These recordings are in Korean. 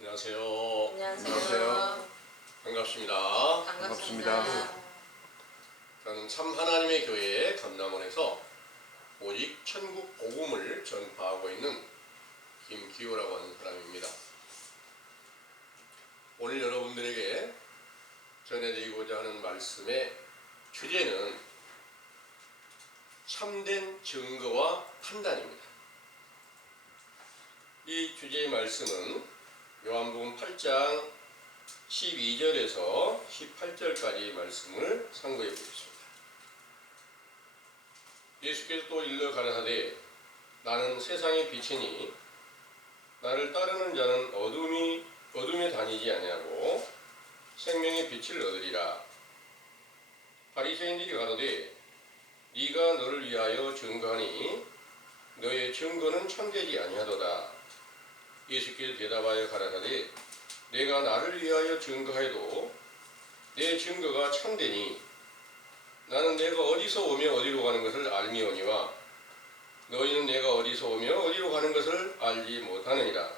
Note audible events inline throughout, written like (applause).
안녕하세요. 안녕하세요. 안녕하세요. 반갑습니다. 반갑습니다. 반갑습니다. 저는 참 하나님의 교회 감남원에서 오직 천국 복음을 전파하고 있는 김기호라고 하는 사람입니다. 오늘 여러분들에게 전해드리고자 하는 말씀의 주제는 참된 증거와 판단입니다. 이 주제의 말씀은 요한복음 8장 12절에서 18절까지 말씀을 상고해 보겠습니다. 예수께서 또 일러 가라사대 나는 세상의 빛이니 나를 따르는 자는 어둠이 어둠에 다니지 아니하고 생명의 빛을 얻으리라. 바리새인들이 가로되 네가 너를 위하여 증거하니 너의 증거는 참되지 아니하도다. 예수께서 대답하여 가라사대 내가 나를 위하여 증거해도 내 증거가 참되니 나는 내가 어디서 오며 어디로 가는 것을 알미오니와 너희는 내가 어디서 오며 어디로 가는 것을 알지 못하느니라.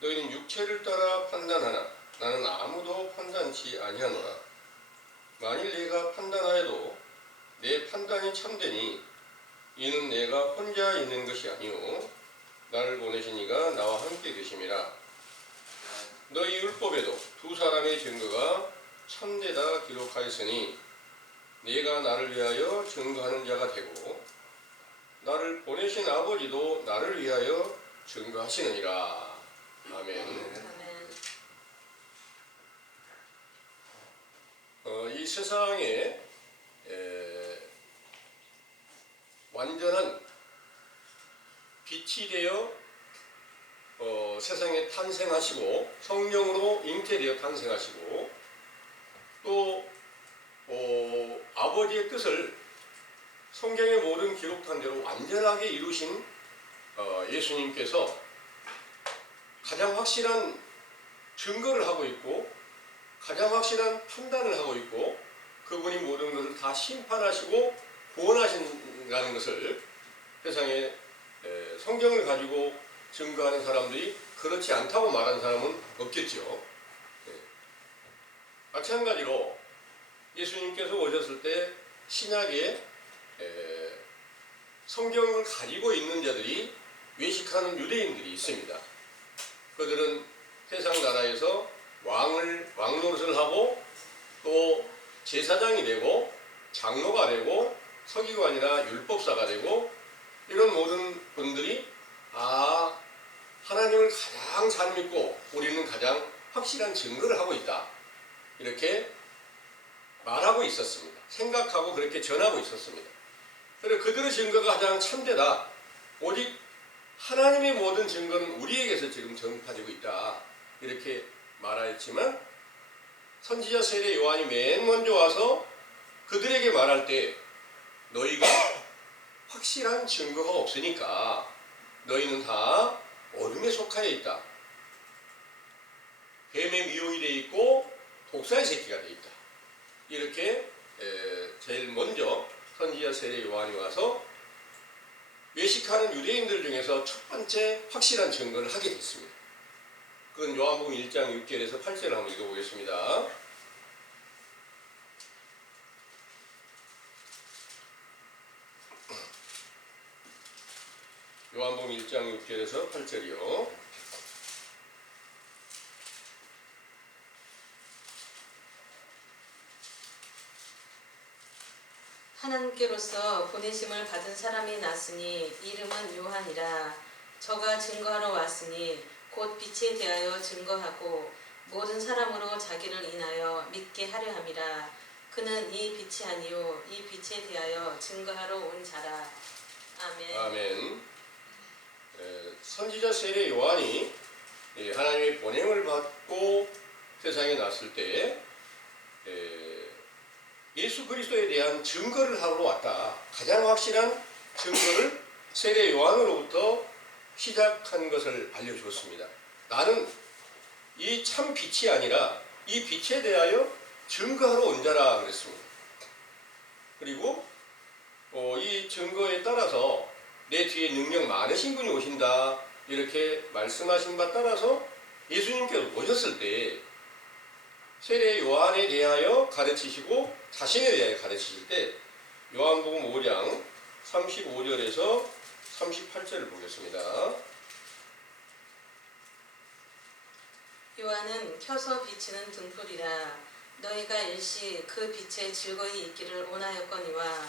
너희는 육체를 따라 판단하나 나는 아무도 판단치 아니하노라. 만일 내가 판단하여도 내 판단이 참되니 이는 내가 혼자 있는 것이 아니오 나를 보내신 이가 나와 함께 계심이라 너희 율법에도 두 사람의 증거가 참되다 기록하였으니 네가 나를 위하여 증거하는 자가 되고 나를 보내신 아버지도 나를 위하여 증거하시느니라. 아멘. 어, 이 세상에 에, 완전한 빛이 되어 어, 세상에 탄생하시고 성령으로 잉태되어 탄생하시고 또 어, 아버지의 뜻을 성경의 모든 기록한 대로 완전하게 이루신 어, 예수님께서 가장 확실한 증거를 하고 있고 가장 확실한 판단을 하고 있고 그분이 모든 것을 다 심판하시고 구원하신다는 것을 세상에 에, 성경을 가지고 증거하는 사람들이 그렇지 않다고 말하는 사람은 없겠죠. 예. 마찬가지로 예수님께서 오셨을 때 신약에 에, 성경을 가지고 있는 자들이 외식하는 유대인들이 있습니다. 그들은 세상 나라에서 왕을 왕 노릇을 하고 또 제사장이 되고 장로가 되고 서기관이나 율법사가 되고 이런 모든 분들이 아 하나님을 가장 잘 믿고 우리는 가장 확실한 증거를 하고 있다 이렇게 말하고 있었습니다. 생각하고 그렇게 전하고 있었습니다. 그래 그들의 증거가 가장 참되다. 오직 하나님의 모든 증거는 우리에게서 지금 전파되고 있다. 이렇게 말하였지만 선지자 세례 요한이 맨 먼저 와서 그들에게 말할 때 너희가 확실한 증거가 없으니까 너희는 다 어둠에 속하여 있다. 뱀의 미혹이 돼 있고 독사의 새끼가 돼 있다. 이렇게 에, 제일 먼저 선지자 세례 요한이 와서 외식하는 유대인들 중에서 첫 번째 확실한 증거를 하게 됐습니다. 그건 요한복음 1장 6절에서 8절을 한번 읽어보겠습니다. 요한복음 1장 6절에서 8절이요. 하나님께로서 보내심을 받은 사람이 났으니 이름은 요한이라 저가 증거하러 왔으니 곧 빛에 대하여 증거하고 모든 사람으로 자기를 인하여 믿게 하려 함이라 그는 이 빛이 아니요 이 빛에 대하여 증거하러 온 자라 아멘. 아멘. 에, 선지자 세례 요한이 예, 하나님의 본행을 받고 세상에 났을 때 에, 예수 그리스도에 대한 증거를 하러 왔다. 가장 확실한 증거를 세례 요한으로부터 시작한 것을 알려주었습니다. 나는 이 참 빛이 아니라 이 빛에 대하여 증거하러 온 자라 그랬습니다. 그리고 어, 이 증거에 따라서 내 뒤에 능력 많으신 분이 오신다 이렇게 말씀하신 바 따라서 예수님께서 오셨을 때 세례 요한에 대하여 가르치시고 자신에 대하여 가르치실 때 요한복음 5장 35절에서 38절을 보겠습니다. 요한은 켜서 비치는 등불이라 너희가 일시 그 빛에 즐거이 있기를 원하였거니와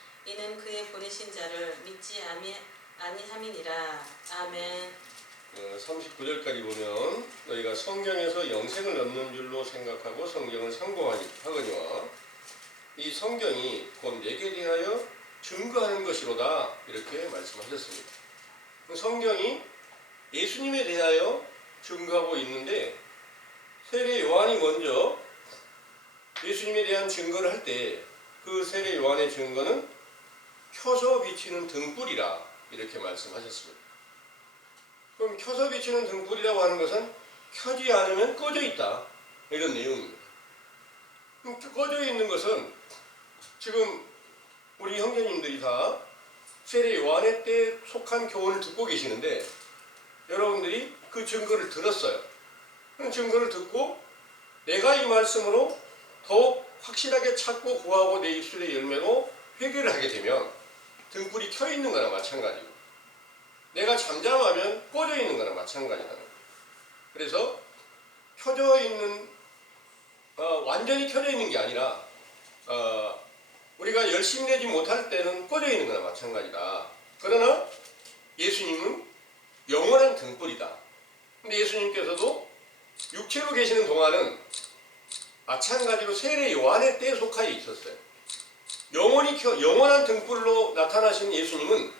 이는 그의 보내신 자를 믿지 아니, 아니함이니라. 아멘. 39절까지 보면 너희가 성경에서 영생을 얻는 줄로 생각하고 성경을 상고하니 하거니와 이 성경이 곧 내게 대하여 증거하는 것이로다. 이렇게 말씀하셨습니다. 그 성경이 예수님에 대하여 증거하고 있는데 세례 요한이 먼저 예수님에 대한 증거를 할 때 그 세례 요한의 증거는 켜서 비치는 등불이라 이렇게 말씀하셨습니다. 그럼 켜서 비치는 등불이라고 하는 것은 켜지 않으면 꺼져 있다 이런 내용입니다. 그럼 꺼져 있는 것은 지금 우리 형제님들이 다 세례 요한의 때 속한 교훈을 듣고 계시는데 여러분들이 그 증거를 들었어요. 그 증거를 듣고 내가 이 말씀으로 더욱 확실하게 찾고 구하고 내 입술의 열매로 회개를 하게 되면 등불이 켜 있는 거나 마찬가지고 내가 잠잠하면 꺼져 있는 거나 마찬가지라는 거예요. 그래서 켜져 있는 어, 완전히 켜져 있는 게 아니라 어, 우리가 열심히 내지 못할 때는 꺼져 있는 거나 마찬가지다. 그러나 예수님은 영원한 등불이다. 근데 예수님께서도 육체로 계시는 동안은 마찬가지로 세례 요한의 때에 속하여 있었어요. 영원히 켜, 영원한 등불로 나타나신 예수님은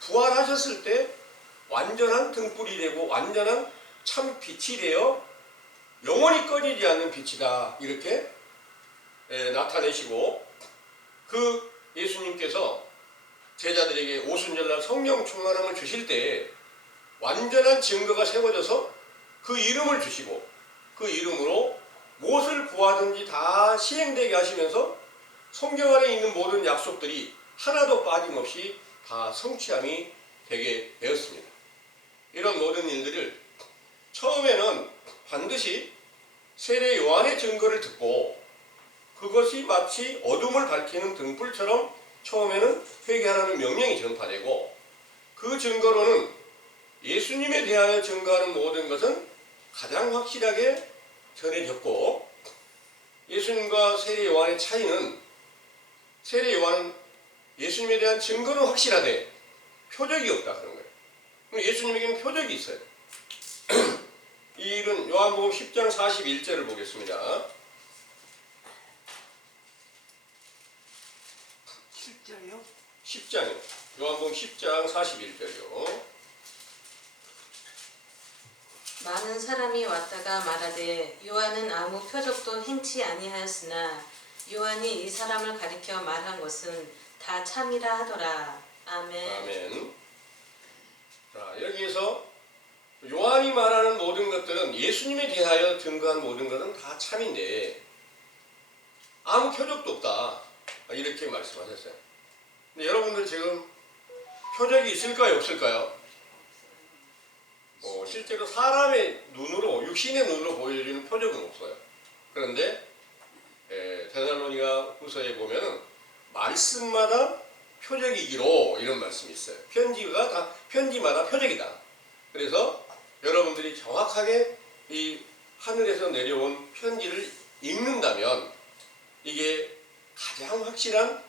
부활하셨을 때 완전한 등불이 되고 완전한 참 빛이 되어 영원히 꺼지지 않는 빛이다. 이렇게 에, 나타내시고 그 예수님께서 제자들에게 오순절날 성령 충만함을 주실 때 완전한 증거가 세워져서 그 이름을 주시고 그 이름으로 무엇을 구하든지 다 시행되게 하시면서 성경 안에 있는 모든 약속들이 하나도 빠짐없이 다 성취함이 되게 되었습니다. 이런 모든 일들을 처음에는 반드시 세례 요한의 증거를 듣고 그것이 마치 어둠을 밝히는 등불처럼 처음에는 회개하라는 명령이 전파되고 그 증거로는 예수님에 대하여 증거하는 모든 것은 가장 확실하게 전해졌고 예수님과 세례 요한의 차이는 세례 요한은 예수님에 대한 증거는 확실하되 표적이 없다 그런 거예요. 그럼 예수님에게는 표적이 있어요. (clears throat) 이 일은 요한복음 10장 41절을 보겠습니다. 7절이요? 10장이요. 요한복음 10장 41절이요. 많은 사람이 왔다가 말하되 요한은 아무 표적도 행치 아니하였으나 요한이 이 사람을 가리켜 말한 것은 다 참이라 하더라. 아멘. 아멘. 자, 여기에서 요한이 말하는 모든 것들은 예수님에 대하여 증거한 모든 것은 다 참인데 아무 표적도 없다. 이렇게 말씀하셨어요. 근데 여러분들 지금 표적이 있을까요, 없을까요? 뭐 실제로 사람의 눈으로 육신의 눈으로 보여지는 표적은 없어요. 그런데 에, 데살로니가 후서에 보면은 말씀마다 표적이기로 이런 말씀이 있어요. 편지가 다 편지마다 표적이다. 그래서 여러분들이 정확하게 이 하늘에서 내려온 편지를 읽는다면 이게 가장 확실한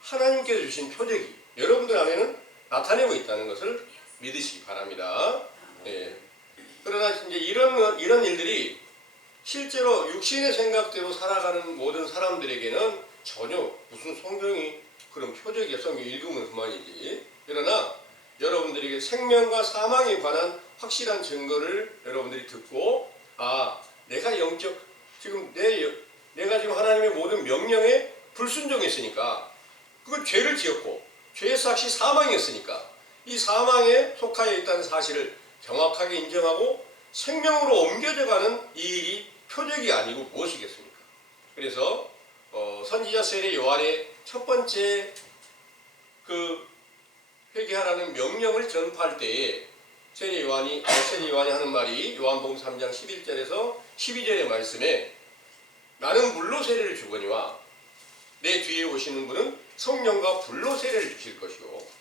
하나님께서 주신 표적이 여러분들 안에는 나타내고 있다는 것을 믿으시기 바랍니다. 예. 그러나 이제 이런 이런 일들이 실제로 육신의 생각대로 살아가는 모든 사람들에게는 전혀 무슨 성경이 그런 표적이야 성경 읽으면 그만이지. 그러나 여러분들에게 생명과 사망에 관한 확실한 증거를 여러분들이 듣고 아 내가 영적 지금 내 여- 내가 지금 하나님의 모든 명령에 불순종했으니까 그건 죄를 지었고 죄의 삭시 사망이었으니까 이 사망에 속하여 있다는 사실을 정확하게 인정하고 생명으로 옮겨져가는 이 일이 표적이 아니고 무엇이겠습니까? 그래서 어, 선지자 세례 요한의 첫 번째 그 회개하라는 명령을 전파할 때에 세례 요한이 아, 세례 요한이 하는 말이 요한복음 3장 11절에서 12절의 말씀에 나는 물로 세례를 주거니와 내 뒤에 오시는 분은 성령과 불로 세례를 주실 것이요